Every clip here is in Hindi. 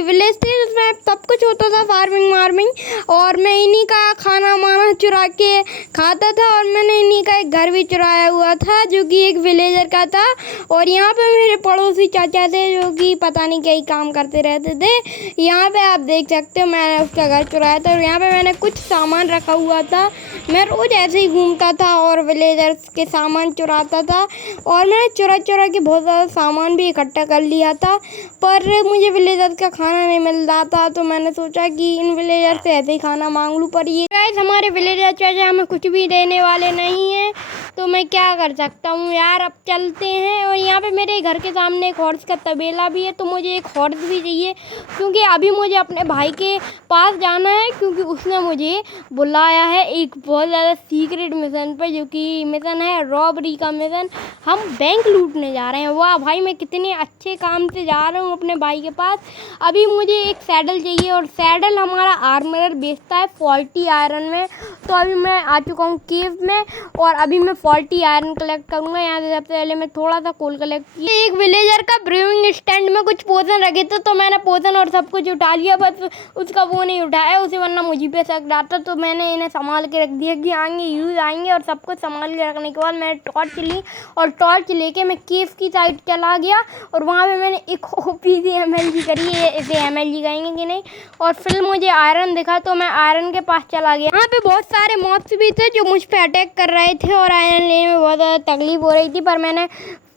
कोई विलेज थी जिसमें सब कुछ होता था, फार्मिंग वार्मिंग, और मैं इन्हीं का खाना माना चुरा के खाता था। और मैंने इन्हीं का एक घर भी चुराया हुआ था जो कि एक विलेजर का था। और यहाँ पे मेरे पड़ोसी चाचा थे जो कि पता नहीं क्या ही काम करते रहते थे। यहाँ पे आप देख सकते हो मैंने उसका घर चुराया था और यहाँ पे मैंने कुछ सामान रखा हुआ था। मैं रोज़ ऐसे ही घूमता था और विलेजर्स के सामान चुराता था और मैंने चुरा चुरा के बहुत ज़्यादा सामान भी इकट्ठा कर लिया था, पर मुझे विलेजर्स का खाना नहीं मिल रहा था। तो मैंने सोचा कि इन विलेजर से ऐसे ही खाना मांग लूँ, पर ये गाइस हमारे विलेजर चाचा हमें कुछ भी देने वाले नहीं हैं, तो मैं क्या कर सकता हूँ यार। अब चलते हैं। और यहाँ पे मेरे घर के सामने एक हॉर्स का तबेला भी है, तो मुझे एक हॉर्स भी चाहिए क्योंकि अभी मुझे अपने भाई के पास जाना है, क्योंकि उसने मुझे बुलाया है एक बहुत ज़्यादा सीक्रेट मिशन पर, जो कि मिशन है रॉबरी का मिशन। हम बैंक लूटने जा रहे हैं। वाह भाई, मैं कितने अच्छे काम से जा रहा हूँ अपने भाई के पास। अभी मुझे एक सैडल चाहिए और सैडल हमारा आर्मरर बेचता है 40 आयरन में। तो अभी मैं आ चुका हूँ केव में और अभी मैं 40 आयरन कलेक्ट करूँगा। यहाँ से सबसे पहले मैं थोड़ा सा कोल कलेक्ट किया। एक विलेजर का ब्रूइंग स्टैंड में कुछ पोषण रखे थे, तो मैंने पोषण और सब कुछ उठा लिया, बस उसका वो नहीं उठाया उसे, वरना मुझे पे शक डालता। तो मैंने इन्हें संभाल के रख दिया कि आएंगे यूज़ आएंगे। और सब कुछ संभाल के रखने के बाद मैंने टॉर्च ली और टॉर्च लेके मैं केव की साइड चला गया और वहाँ पे मैंने एक ओपी सी MLG करी है, इसे MLG कहेंगे कि नहीं। और फिर मुझे आयरन दिखा तो मैं आयरन के पास चला गया। वहाँ पे बहुत सारे मॉब्स भी थे जो मुझ पे अटैक कर रहे थे और आयरन लेने में बहुत ज़्यादा तकलीफ हो रही थी, पर मैंने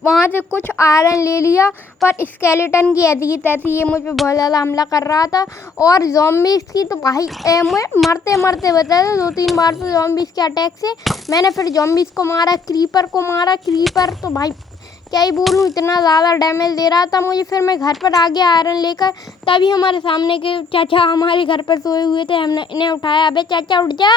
वहाँ से कुछ आयरन ले लिया। पर स्केलेटन की ऐसी की तैसी ये मुझ पे बहुत ज़्यादा हमला कर रहा था। और ज़ॉम्बीज़ की तो भाई मैं मरते मरते बचा था 2-3 बार तो ज़ॉम्बीज़ के अटैक से। मैंने फिर ज़ॉम्बीज़ को मारा, क्रीपर को मारा। क्रीपर तो भाई क्या ही बोलूँ, इतना ज़्यादा डैमेज दे रहा था मुझे। फिर मैं घर पर आ गया आयरन लेकर, तभी हमारे सामने के चाचा हमारे घर पर सोए हुए थे। हमने इन्हें उठाया। अबे चाचा उठ जा,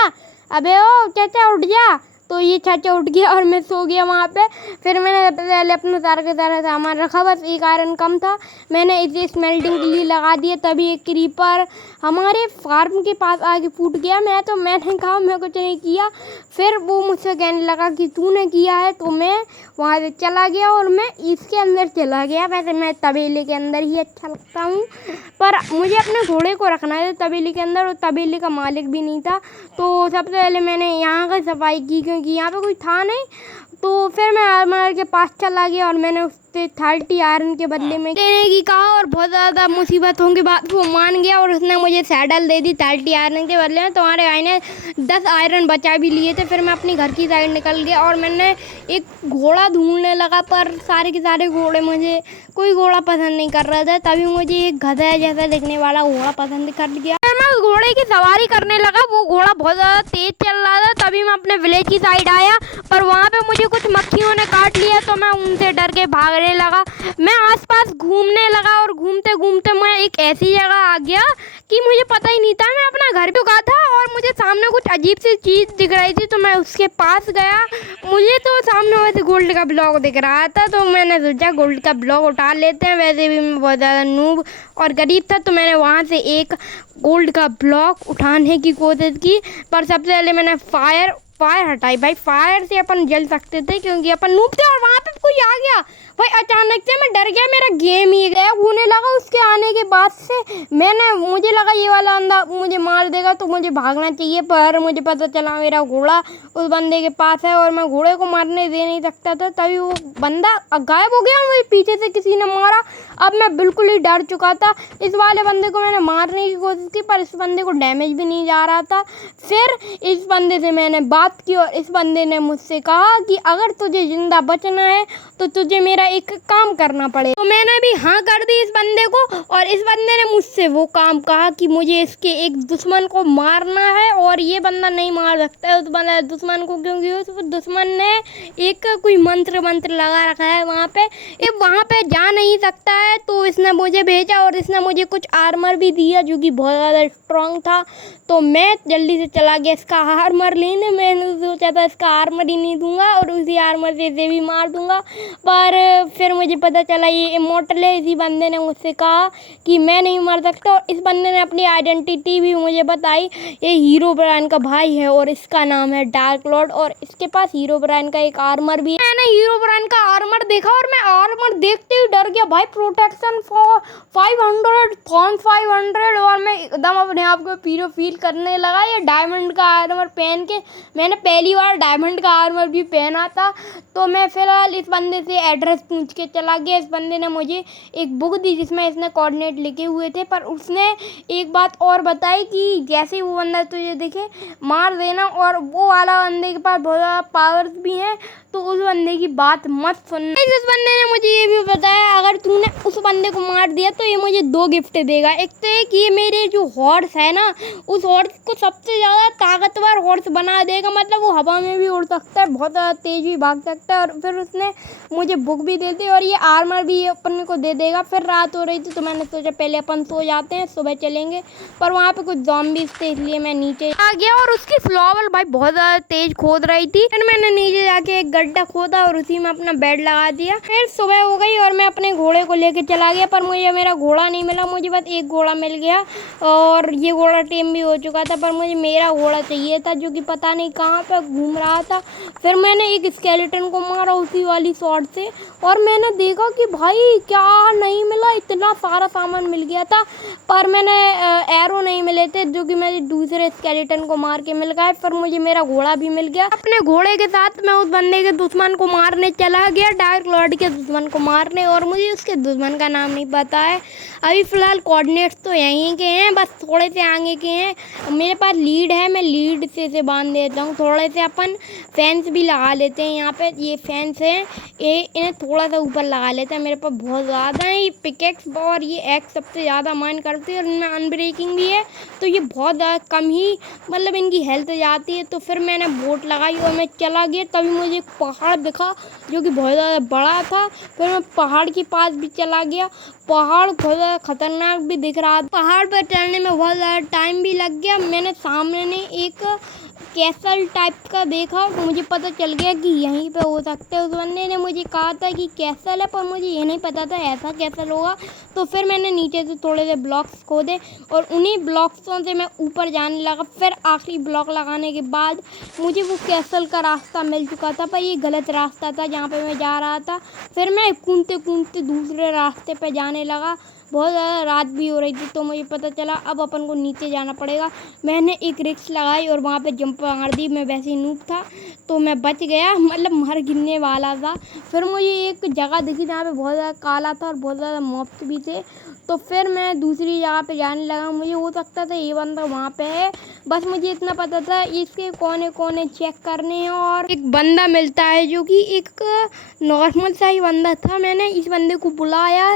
अबे ओ चाचा उठ जा। तो ये चाचा उठ गया और मैं सो गया वहाँ पे। फिर मैंने पहले अपना सारा का सारा सामान रखा, बस एक आयरन कम था, मैंने इसे स्मेल्टिंग के लिए लगा दिया। तभी एक क्रीपर हमारे फार्म के पास आके फूट गया। मैंने कहा मैं कुछ नहीं किया। फिर वो मुझसे कहने लगा कि तूने किया है, तो मैं वहाँ से चला गया और मैं इसके अंदर चला गया। वैसे मैं तबेले के अंदर ही अच्छा लगता हूँ, पर मुझे अपने घोड़े को रखना है तबेले के अंदर, और तबेले का मालिक भी नहीं था। तो सबसे पहले मैंने यहाँ की सफाई की क्योंकि यहाँ पे कोई था नहीं। तो फिर मैं आर्मर के पास चला गया और मैंने उससे 30 आयरन के बदले में देने की कहा और बहुत ज़्यादा मुसीबतों के बाद वो मान गया और उसने मुझे सैडल दे दी 30 आयरन के बदले में। तुम्हारे भाई ने 10 आयरन बचा भी लिए थे। फिर मैं अपनी घर की साइड निकल गया और मैंने एक घोड़ा ढूंढने लगा, पर सारे के सारे घोड़े मुझे कोई घोड़ा पसंद नहीं कर रहा था। तभी मुझे एक गधा जैसा दिखने वाला घोड़ा पसंद कर गया। मैं उस घोड़े की सवारी करने लगा। वो घोड़ा बहुत ज़्यादा तेज चल रहा था। तभी मैं अपने विलेज की साइड आया, पर वहाँ पे मुझे कुछ मक्खियों ने काट लिया, तो मैं उनसे डर के भागने लगा। मैं आसपास घूमने लगा और घूमते घूमते मैं एक ऐसी जगह आ गया कि मुझे पता ही नहीं था मैं अपना घर पे चुका था और मुझे सामने कुछ अजीब सी चीज़ दिख रही थी। तो मैं उसके पास गया। मुझे तो सामने वैसे गोल्ड का ब्लॉक दिख रहा था, तो मैंने सोचा गोल्ड का ब्लॉक उठा लेते हैं। वैसे भी मैं बहुत ज़्यादा नूब और गरीब था, तो मैंने वहाँ से एक गोल्ड का ब्लॉक उठाने की कोशिश की, पर सबसे पहले मैंने फायर हटाई। भाई फायर से अपन जल सकते थे क्योंकि अपन नूब थे। और वहाँ पे कोई आ गया भाई, अचानक से मैं डर गया, मेरा गेम ही गया होने लगा। उसके आने के बाद से मुझे लगा ये वाला बंदा मुझे मार देगा, तो मुझे भागना चाहिए, पर मुझे पता चला मेरा घोड़ा उस बंदे के पास है और मैं घोड़े को मारने दे नहीं सकता था। तभी वो बंदा गायब हो गया, मुझे पीछे से किसी ने मारा। अब मैं बिल्कुल ही डर चुका था। इस वाले बंदे को मैंने मारने की कोशिश की, पर इस बंदे को डैमेज भी नहीं जा रहा था। फिर इस बंदे से मैंने बात की और इस बंदे ने मुझसे कहा कि अगर तुझे ज़िंदा बचना है तो तुझे मेरा एक काम करना पड़े। तो मैंने भी हाँ कर दी इस बंदे को, और इस बंदे ने मुझसे वो काम कहा कि मुझे इसके एक दुश्मन को मारना है, और ये बंदा नहीं मार सकता है उस बंदा दुश्मन को, क्योंकि उस दुश्मन ने एक कोई मंत्र लगा रखा है वहाँ पे, ये वहाँ पे जा नहीं सकता है। तो इसने मुझे भेजा और इसने मुझे कुछ आर्मर भी दिया जो कि बहुत ज़्यादा स्ट्रॉन्ग था। तो मैं जल्दी से चला गया इसका आर्मर लेने। मैंने सोचा था इसका आर्मर ही नहीं दूंगा और उसी आर्मर से इसे भी मार दूंगा, पर फिर मुझे पता चला ये इमोर्टल है। इसी बंदे ने मुझसे कहा कि मैं नहीं मार सकता, और इस बंदे ने अपनी आइडेंटिटी भी मुझे बताई। ये हीरो ब्रांड का भाई है और इसका नाम है डार्क लॉर्ड, और इसके पास हीरो ब्रांड का एक आर्मर भी है। मैंने हीरो ब्रांड का आर्मर देखा और मैं आर्मर देखते ही ही डर गया भाई। प्रोटेक्शन फॉर 500 कौन 500, और मैं एकदम अपने आप को पीरो फील करने लगा। ये डायमंड का आर्मर पहन के मैंने पहली बार डायमंड का आर्मर भी पहना था। तो मैं फिलहाल इस बंदे से एड्रेस पूछ के चला गया। इस बंदे ने मुझे एक बुक दी जिसमें इसने कोऑर्डिनेट लिखे हुए थे, पर उसने एक बात और बताई कि जैसे वो बंदा तुझे दिखे मार देना, और वो वाला बंदे के पास बहुत ज़्यादा पावर्स भी हैं, तो उस बंदे की बात मत सुनना। इस बंदे ने मुझे ये भी बताया अगर तूने उस बंदे को मार दिया तो ये मुझे 2 गिफ्ट देगा। एक तो एक ये मेरे जो हॉर्स है ना, उस हॉर्स को सबसे ज़्यादा ताकतवर हॉर्स बना देगा, मतलब वो हवा में भी उड़ सकता है, बहुत ज़्यादा तेज भी भाग सकता है। और फिर उसने मुझे बुक भी दे दी और ये आर्मर भी ये अपन को दे देगा। फिर रात हो रही थी तो मैंने सोचा पहले अपन सो जाते हैं, सुबह चलेंगे, पर वहाँ पे कुछ ज़ॉम्बीज़ थे इसलिए मैं नीचे आ गया। और उसकी फ्लावर भाई बहुत ज़्यादा तेज खोद रही थी, फिर मैंने नीचे जाके एक गड्ढा खोदा और उसी में अपना बेड लगा दिया। फिर सुबह हो गई और मैं अपने घोड़े को लेके चला गया, पर मुझे मेरा घोड़ा नहीं मिला, मुझे बस एक घोड़ा मिल गया और ये घोड़ा टेम भी हो चुका था। पर मुझे मेरा घोड़ा चाहिए था जो कि पता नहीं कहाँ पे घूम रहा था। फिर मैंने एक स्केलेटन को मारा उसी वाली शॉट से, और मैंने देखा कि भाई क्या नहीं मिला, इतना सारा सामान मिल गया था, पर मैंने एरो नहीं मिले थे जो कि मेरे दूसरे स्केलेटन को मार के मिल गए। फिर मुझे मेरा घोड़ा भी मिल गया। अपने घोड़े के साथ मैं उस बंदे के दुश्मन को मारने चला गया, डार्क लॉर्ड के दुश्मन को मारने, और मुझे उसके दुश्मन का नाम नहीं पता है। अभी फ़िलहाल कोऑर्डिनेट्स तो यहीं के हैं, बस थोड़े से आगे के हैं। मेरे पास लीड है, मैं लीड से बांध देता हूँ। थोड़े से अपन फैंस भी लगा लेते हैं। यहाँ पे ये फैंस हैं, ये इन्हें थोड़ा सा ऊपर लगा लेते हैं। मेरे पास बहुत ज़्यादा है। ये पिकेक्स और ये एक्स सबसे ज़्यादा माइन करते हैं और इनमें अनब्रेकिंग भी है, तो ये बहुत ज़्यादा कम ही मतलब इनकी हेल्थ जाती है। तो फिर मैंने बोट लगाई और मैं चला गया। तभी मुझे एक पहाड़ दिखा जो कि बहुत ज़्यादा बड़ा था। फिर मैं पहाड़ के पास भी चला गया। पहाड़ बहुत ज़्यादा खतरनाक भी दिख रहा था। पहाड़ पर चढ़ने में बहुत ज़्यादा टाइम भी लग गया। मैंने सामने एक कैसल टाइप का देखा, मुझे पता चल गया कि यहीं पे हो सकता है। उस बंदे ने मुझे कहा था कि कैसल है, पर मुझे ये नहीं पता था ऐसा कैसल होगा। तो फिर मैंने नीचे से थोड़े से ब्लॉक्स खोदे और उन्हीं ब्लॉक्सों से मैं ऊपर जाने लगा। फिर आखिरी ब्लॉक लगाने के बाद मुझे वो कैसल का रास्ता मिल चुका था, पर ये गलत रास्ता था जहाँ पे मैं जा रहा था। फिर मैं कूदते कूदते दूसरे रास्ते पे जाने लगा। बहुत ज़्यादा रात भी हो रही थी, तो मुझे पता चला अब अपन को नीचे जाना पड़ेगा। मैंने एक रिक्स लगाई और वहाँ पे जंप मार दी। मैं वैसे ही नूब था तो मैं बच गया, मतलब मर गिरने वाला था। फिर मुझे एक जगह दिखी जहाँ पे बहुत ज़्यादा काला था और बहुत ज़्यादा मॉब्स भी थे, तो फिर मैं दूसरी जगह पे जाने लगा। मुझे हो सकता था ये बंदा वहाँ पे है, बस मुझे इतना पता था इसके कोने कोने चेक करने हैं। और एक बंदा मिलता है जो कि एक नॉर्मल सा ही बंदा था। मैंने इस बंदे को बुलाया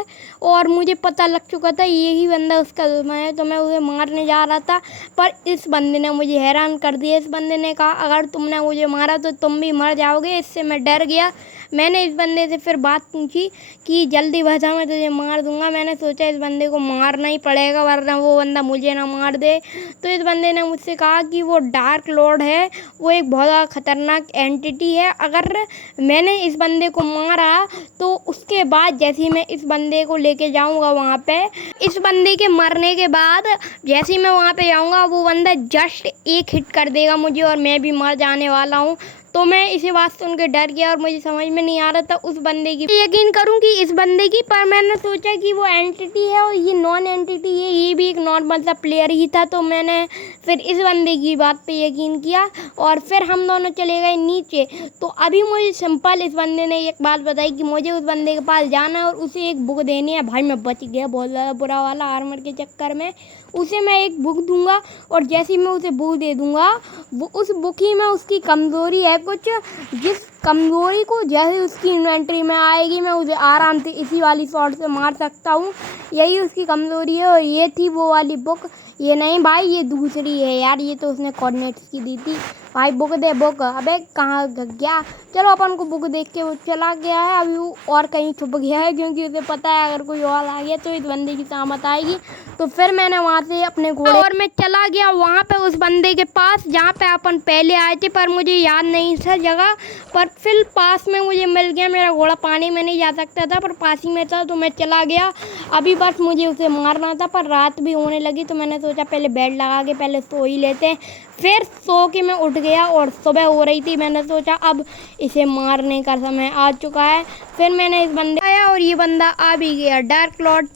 और मुझे पता लग चुका था यही बंदा उसका दुश्मन है, तो मैं उसे मारने जा रहा था, पर इस बंदे ने मुझे हैरान कर दिया। इस बंदे ने कहा अगर तुमने मुझे मारा तो तुम भी मर जाओगे। इससे मैं डर गया। मैंने इस बंदे से फिर बात पूछी कि जल्दी बचा, मैं तुझे मार दूंगा। मैंने सोचा इस बंदे को मारना ही पड़ेगा वरना वो बंदा मुझे ना मार दे। तो इस बंदे ने मुझसे कहा कि वो डार्क लॉर्ड है, वो एक बहुत ज़्यादा खतरनाक एंटिटी है। अगर मैंने इस बंदे को मारा तो उसके बाद जैसे ही मैं इस बंदे को लेके जाऊंगा वहाँ पे, इस बंदे के मरने के बाद जैसे ही मैं वहाँ पे जाऊंगा वो बंदा जस्ट एक हिट कर देगा मुझे और मैं भी मर जाने वाला हूँ। तो मैं इसी बात से उनके डर गया और मुझे समझ में नहीं आ रहा था उस बंदे की यकीन करूं कि इस बंदे की, पर मैंने सोचा कि वो एंटिटी है और ये नॉन एंटिटी है, ये भी एक नॉर्मल सा प्लेयर ही था। तो मैंने फिर इस बंदे की बात पे यकीन किया और फिर हम दोनों चले गए नीचे। तो अभी मुझे सिंपल इस बंदे ने एक बात बताई कि मुझे उस बंदे के पास जाना है और उसे एक बुक देनी है। भाई मैं बच गया बहुत ज़्यादा बुरा वाला आर्मर के चक्कर में। उसे मैं एक बुक दूंगा और जैसे ही मैं उसे बुक दे दूंगा वो उस बुक ही में उसकी कमज़ोरी है कुछ, जिस कमज़ोरी को जैसे उसकी इन्वेंट्री में आएगी मैं उसे आराम से इसी वाली शॉट से मार सकता हूँ। यही उसकी कमज़ोरी है और ये थी वो वाली बुक। ये नहीं भाई, ये दूसरी है यार, ये तो उसने कोऑर्डिनेट्स की दी थी। भाई बुक दे बुक। अबे कहाँ गया? चलो अपन को बुक देख के वो चला गया है। अभी वो और कहीं छुप गया है क्योंकि उसे पता है अगर कोई और आ गया तो इस बंदे की सामत आएगी। तो फिर मैंने वहाँ से अपने घोड़े और मैं चला गया वहाँ पे उस बंदे के पास जहाँ पे अपन पहले आए थे, पर मुझे याद नहीं था जगह। पर फिर पास में मुझे मिल गया। मेरा घोड़ा पानी में नहीं जा सकता था पर पास ही में था तो मैं चला गया। अभी बस मुझे उसे मारना था पर रात भी होने लगी तो मैंने सोचा पहले बेड लगा के पहले सो ही लेते हैं। फिर सो के मैं उठ गया और सुबह हो रही थी। मैंने सोचा अब इसे मारने का समय आ चुका है। फिर मैंने इस बंदे आया और ये बंदा आ भी गया। डार्क लॉर्ड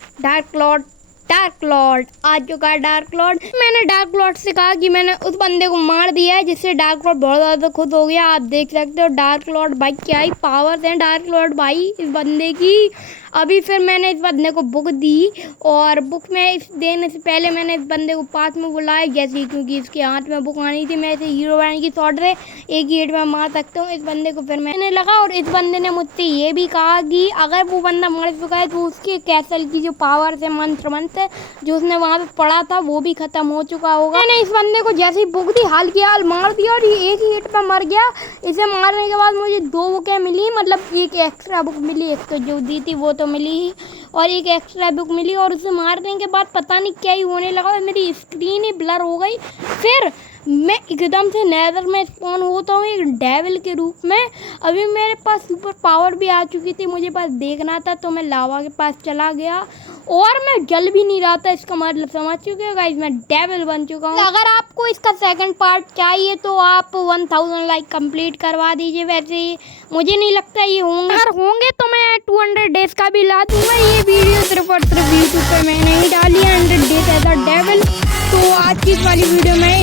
आ चुका है। डार्क लॉर्ड मैंने डार्क लॉर्ड से कहा कि मैंने उस बंदे को मार दिया है, जिससे डार्क लॉर्ड बहुत ज़्यादा खुश हो गया। आप देख सकते हो डार्क लॉर्ड भाई क्या ही पावर्स हैं डार्क लॉर्ड भाई इस बंदे की। अभी फिर मैंने इस बंदे को बुक दी और बुक में इस देने से पहले मैंने इस बंदे को पास में बुलाया जैसे, क्योंकि इसके हाथ में बुक आनी थी। मैं इसे हीरो बनाने की शॉट से एक ही हिट में मार सकता हूँ इस बंदे को। फिर मैंने लगा और इस बंदे ने मुझसे ये भी कहा कि अगर वो बंदा मर चुका है तो उसके कैसल की जो पावर है मंत्र जो उसने वहाँ पे पढ़ा था वो भी खत्म हो चुका होगा। मैंने इस बंदे को जैसे ही बुक दी हाल की हाल मार दिया और ये एक ही हिट पे मर गया। इसे मारने के बाद मुझे 2 बुकें मिली, मतलब एक एक्स्ट्रा बुक मिली, एक तो जो दी थी वो तो मिली ही और एक एक्स्ट्रा बुक मिली। और उसे मारने के बाद पता नहीं क्या ही होने लगा, मेरी स्क्रीन ही ब्लर हो गई। फिर मैं एकदम से नेदर में स्पॉन होता हूँ एक डेविल के रूप में। अभी मेरे पास सुपर पावर भी आ चुकी थी, मुझे पास देखना था तो मैं लावा के पास चला गया और मैं जल भी नहीं रहा था। इसका मतलब समझ चुके हो गाइस, मैं डेविल बन चुका हूँ। अगर आपको इसका सेकंड पार्ट चाहिए तो आप 1000 लाइक कंप्लीट करवा दीजिए। वैसे मुझे नहीं लगता ये होंगे, अगर होंगे तो मैं 200 डेज का भी ला दूंगा। ये वीडियो सिर्फ और सिर्फ यूट्यूब पे मैंने ही डाली है 100 डेज एज अ डेविल। तो आज की इस वाली वीडियो में